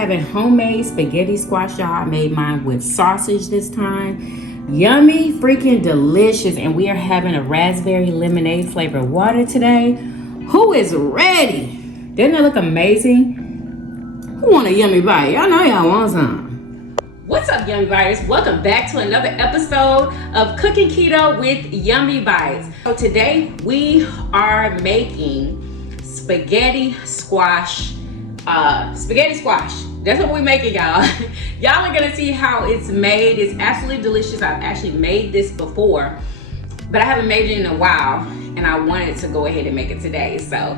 having homemade spaghetti squash, y'all. I made mine with sausage this time. Yummy, freaking delicious. And we are having a raspberry lemonade flavored water today. Who is ready? Doesn't it look amazing? Who want a yummy bite? Y'all know y'all want some. What's up, Yummy Biters? Welcome back to another episode of Cooking Keto with Yummy Bites. So today we are making spaghetti squash. That's what we're making, y'all. Y'all are gonna see how it's made. It's absolutely delicious. I've actually made this before, but I haven't made it in a while, and I wanted to go ahead and make it today. So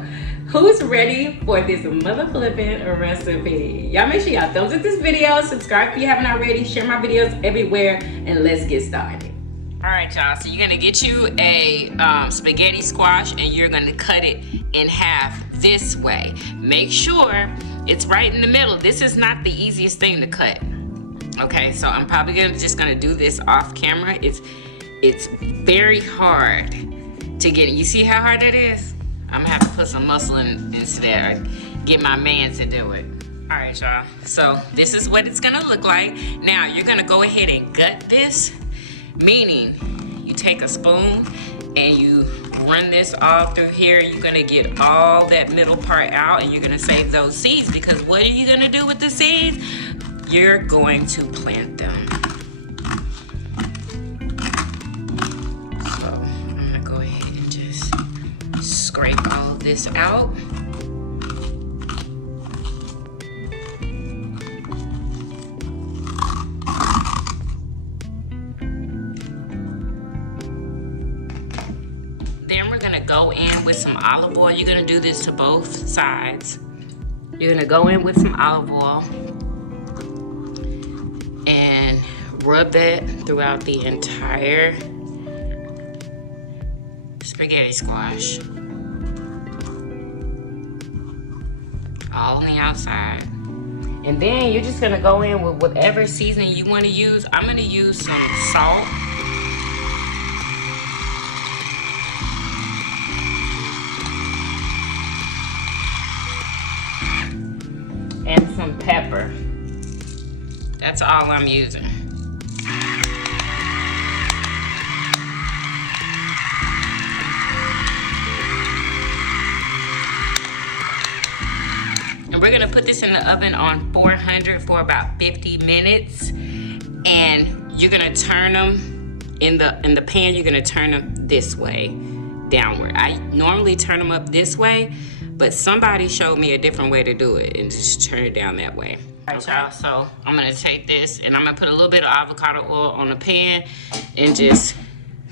who's ready for this mother flipping recipe? Y'all make sure y'all thumbs up this video, subscribe if you haven't already, share my videos everywhere, and let's get started. All right, y'all, so you're gonna get you a spaghetti squash, and you're gonna cut it in half this way. Make sure it's right in the middle. This is not the easiest thing to cut. Okay, so I'm probably just gonna do this off camera. It's very hard to get it. You see how hard it is? I'm gonna have to put some muscle in instead, or get my man to do it. All right, y'all, so this is what it's gonna look like. Now, you're gonna go ahead and gut this, meaning you take a spoon and you run this all through here. You're gonna get all that middle part out, and you're gonna save those seeds, because what are you gonna do with the seeds? You're going to plant them. So I'm gonna go ahead and just scrape all of this out. Then we're gonna go in with some olive oil. You're gonna do this to both sides. You're gonna go in with some olive oil and rub that throughout the entire spaghetti squash. All on the outside. And then you're just gonna go in with whatever seasoning you wanna use. I'm gonna use some salt. And some pepper. That's all I'm using. And we're gonna put this in the oven on 400 for about 50 minutes. And you're gonna turn them in the pan. You're gonna turn them this way, downward. I normally turn them up this way, but somebody showed me a different way to do it, and just turn it down that way. All right, y'all, so I'm gonna take this and I'm gonna put a little bit of avocado oil on the pan and just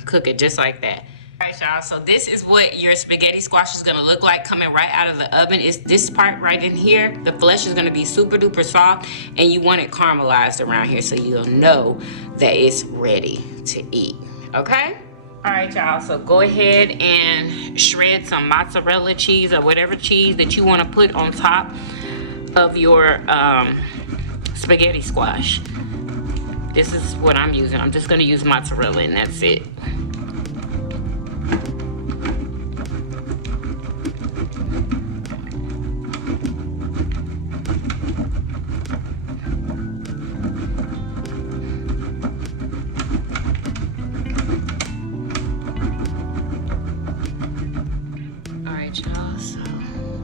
cook it just like that. All right, y'all, so this is what your spaghetti squash is gonna look like coming right out of the oven. It's this part right in here. The flesh is gonna be super duper soft, and you want it caramelized around here so you'll know that it's ready to eat, okay? All right, y'all, so go ahead and shred some mozzarella cheese or whatever cheese that you want to put on top of your spaghetti squash. This is what I'm using. I'm just going to use mozzarella, and that's it. Y'all, so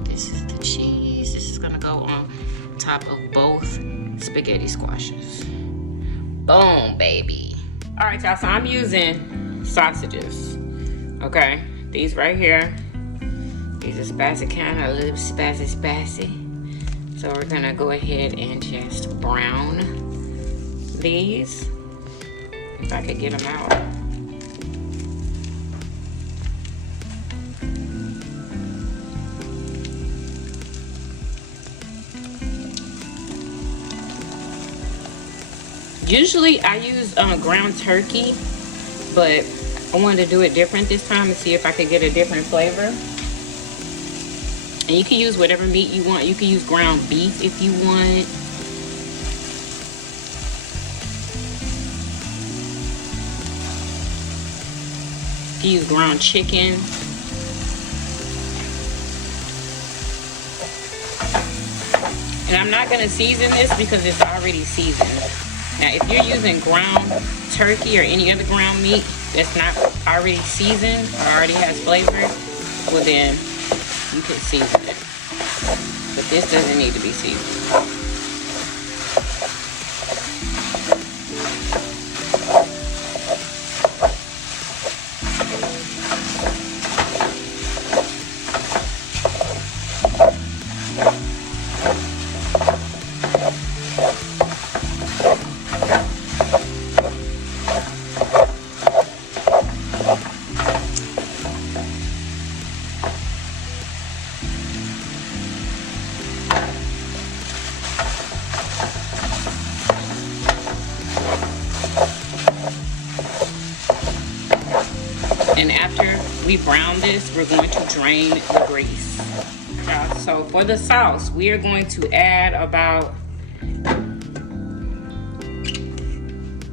this is the cheese. This is gonna go on top of both spaghetti squashes. Boom, baby. All right, y'all, so I'm using sausages. Okay, these right here. These are spicy, kind of a little spicy. So we're gonna go ahead and just brown these. If I could get them out. Usually I use ground turkey, but I wanted to do it different this time and see if I could get a different flavor. And you can use whatever meat you want. You can use ground beef if you want. You can use ground chicken. And I'm not gonna season this because it's already seasoned. Now, if you're using ground turkey or any other ground meat that's not already seasoned or already has flavor, well then you can season it. But this doesn't need to be seasoned. And after we brown this, we're going to drain the grease. So for the sauce, we are going to add about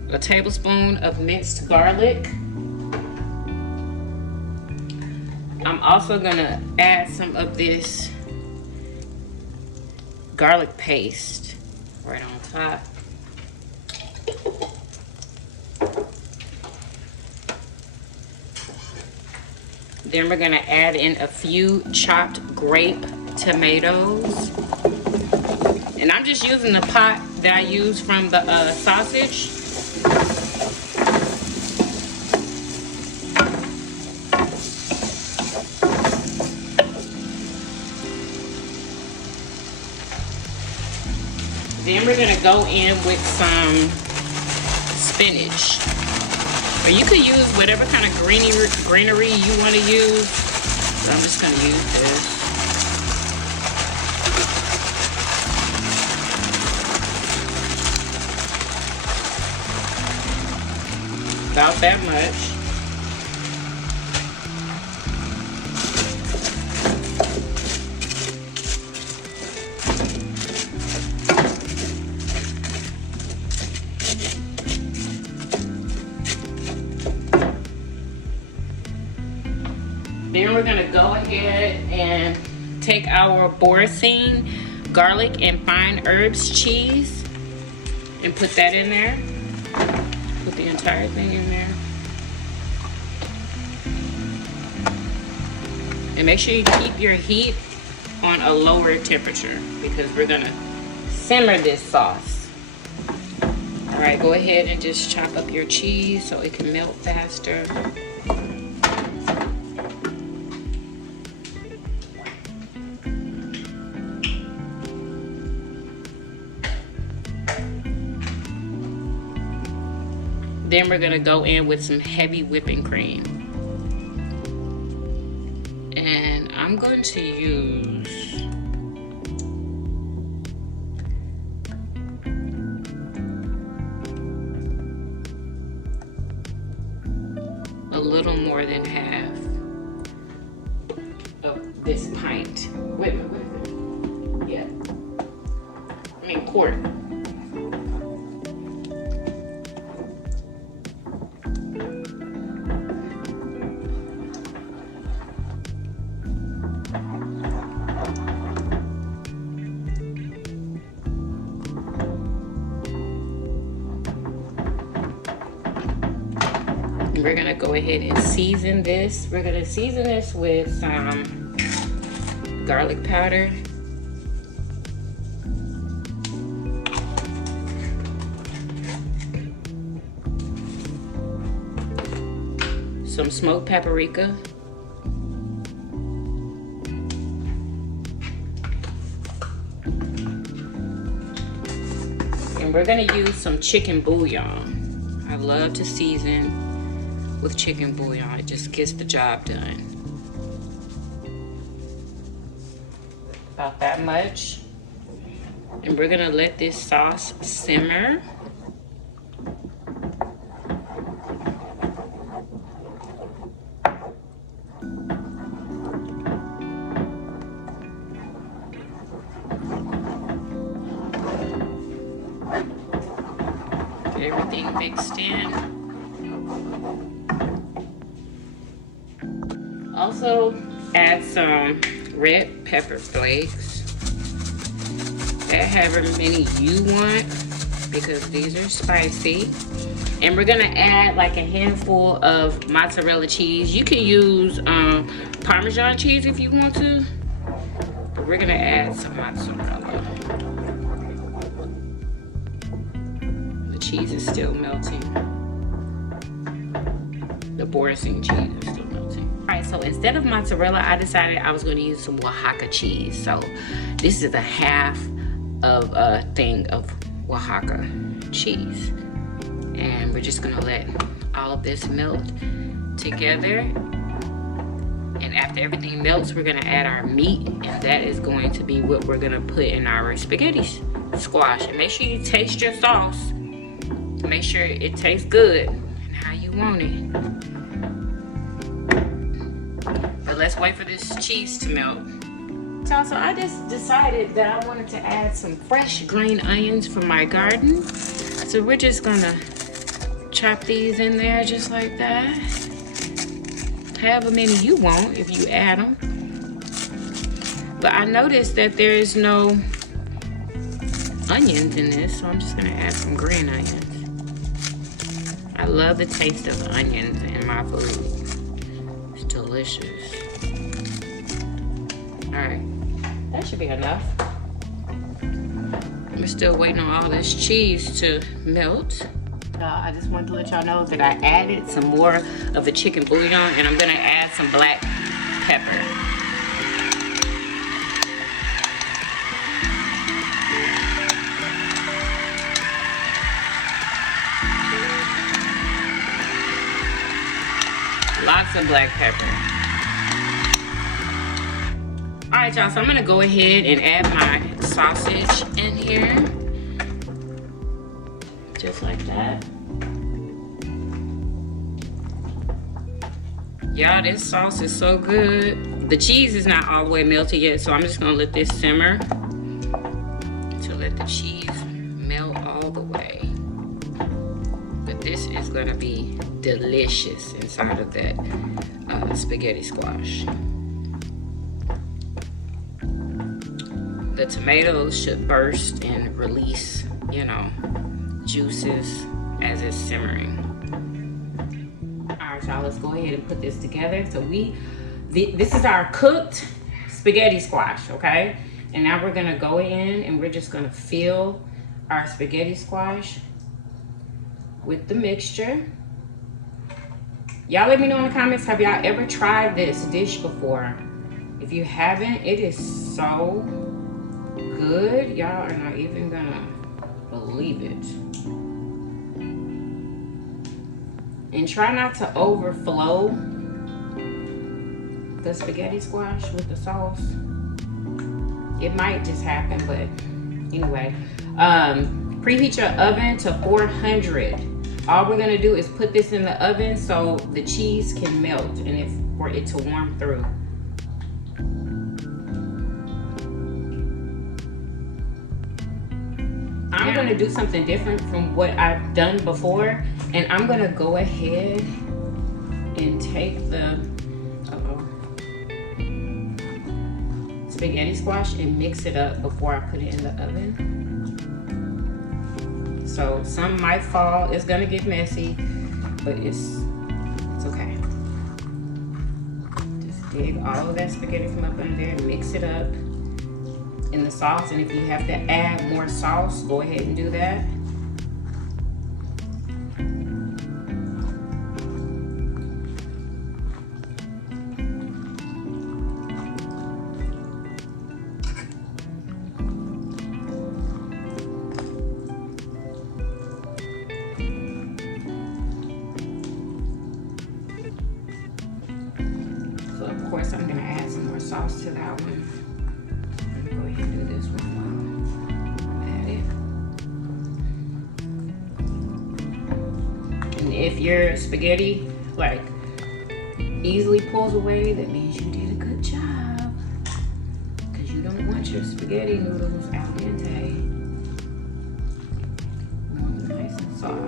a tablespoon of minced garlic. I'm also gonna add some of this garlic paste right on top. Then we're gonna add in a few chopped grape tomatoes. And I'm just using the pot that I used from the sausage. Then we're gonna go in with some spinach. Or you could use whatever kind of greenery you want to use. But I'm just going to use this. About that much. Then we're gonna go ahead and take our boursin, garlic, and fine herbs cheese and put that in there. Put the entire thing in there. And make sure you keep your heat on a lower temperature because we're gonna simmer this sauce. All right, go ahead and just chop up your cheese so it can melt faster. Then we're gonna go in with some heavy whipping cream. And I'm going to use a little more than half of this pint. Wait a minute, what is it? Yeah. I mean, quart. We're gonna go ahead and season this. We're gonna season this with some garlic powder, some smoked paprika, and we're gonna use some chicken bouillon. I love to season with chicken bouillon. It just gets the job done. About that much. And we're gonna let this sauce simmer. Get everything mixed in. Also, add some red pepper flakes Add however many you want because these are spicy. And we're gonna add like a handful of mozzarella cheese. You can use Parmesan cheese if you want to, but we're gonna add some mozzarella. The cheese is still melting. The boursin cheese is still melting. All right, so instead of mozzarella, I decided I was gonna use some Oaxaca cheese. So this is a half of a thing of Oaxaca cheese. And we're just gonna let all of this melt together. And after everything melts, we're gonna add our meat, and that is going to be what we're gonna put in our spaghetti squash. And make sure you taste your sauce. Make sure it tastes good and how you want it. But let's wait for this cheese to melt. So I just decided that I wanted to add some fresh green onions from my garden. So we're just gonna chop these in there just like that. However many you want if you add them. But I noticed that there is no onions in this, so I'm just gonna add some green onions. I love the taste of onions in my food. It's delicious. All right, that should be enough. We're still waiting on all this cheese to melt. I just wanted to let y'all know that I added some more of the chicken bouillon, and I'm gonna add some black pepper. Lots of black pepper. All right, y'all, so I'm gonna go ahead and add my sausage in here. Just like that. Y'all, this sauce is so good. The cheese is not all the way melted yet, so I'm just gonna let this simmer to let the cheese melt all the way. But this is gonna be delicious inside of that spaghetti squash. The tomatoes should burst and release, you know, juices as it's simmering. All right, y'all, let's go ahead and put this together. So this is our cooked spaghetti squash, okay? And now we're gonna go in and we're just gonna fill our spaghetti squash with the mixture. Y'all let me know in the comments, have y'all ever tried this dish before? If you haven't, it is so good. Y'all are not even gonna believe it. And try not to overflow the spaghetti squash with the sauce. It might just happen, but anyway. Preheat your oven to 400. All we're gonna do is put this in the oven so the cheese can melt and for it to warm through. I'm gonna do something different from what I've done before, and I'm gonna go ahead and take the spaghetti squash and mix it up before I put it in the oven. So some might fall, it's gonna get messy, but it's okay. Just dig all of that spaghetti from up under there, mix it up in the sauce, and if you have to add more sauce, go ahead and do that. So of course I'm gonna add some more sauce to that one. Go ahead and do this one while I'm at it. And if your spaghetti like easily pulls away, that means you did a good job. Because you don't want your spaghetti noodles al dente. You want them nice and soft.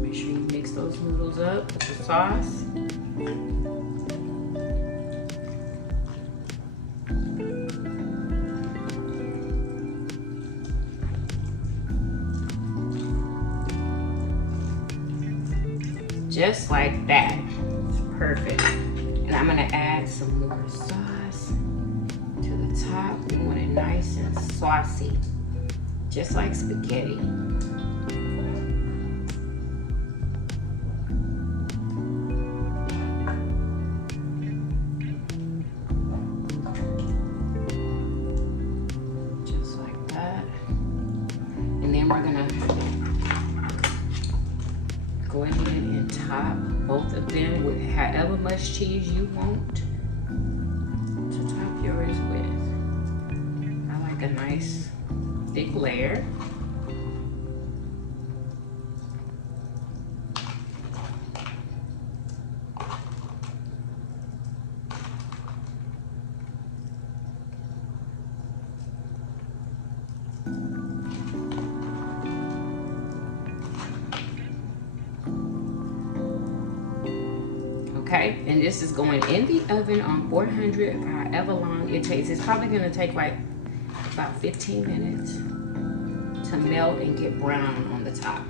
Make sure you mix those noodles up with the sauce. just like that. It's perfect. And I'm gonna add some more sauce to the top. We want it nice and saucy, just like spaghetti. Just like that. And then we're gonna go ahead and top both of them with however much cheese you want to top yours with. I like a nice thick layer. Okay, and this is going in the oven on 400 for however long it takes. It's probably gonna take like about 15 minutes to melt and get brown on the top.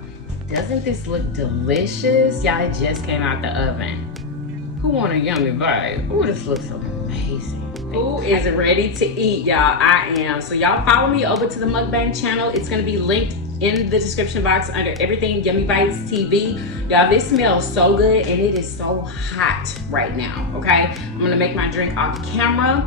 Doesn't this look delicious? Y'all, it just came out the oven. Who want a yummy bite? Oh, this looks amazing. Who is ready to eat, y'all? I am. So y'all follow me over to the mukbang channel. It's gonna be linked in the description box under everything Yummybites TV. Y'all, this smells so good and it is so hot right now, okay? I'm gonna make my drink off camera.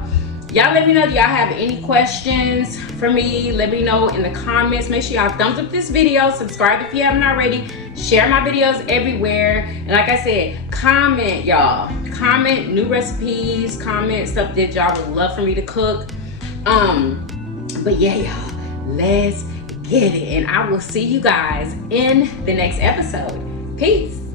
Y'all let me know, do y'all have any questions for me? Let me know in the comments. Make sure y'all thumbs up this video, subscribe if you haven't already, share my videos everywhere. And like I said, comment, y'all. Comment new recipes, comment stuff that y'all would love for me to cook. But yeah, y'all, let's get it. And I will see you guys in the next episode. Peace.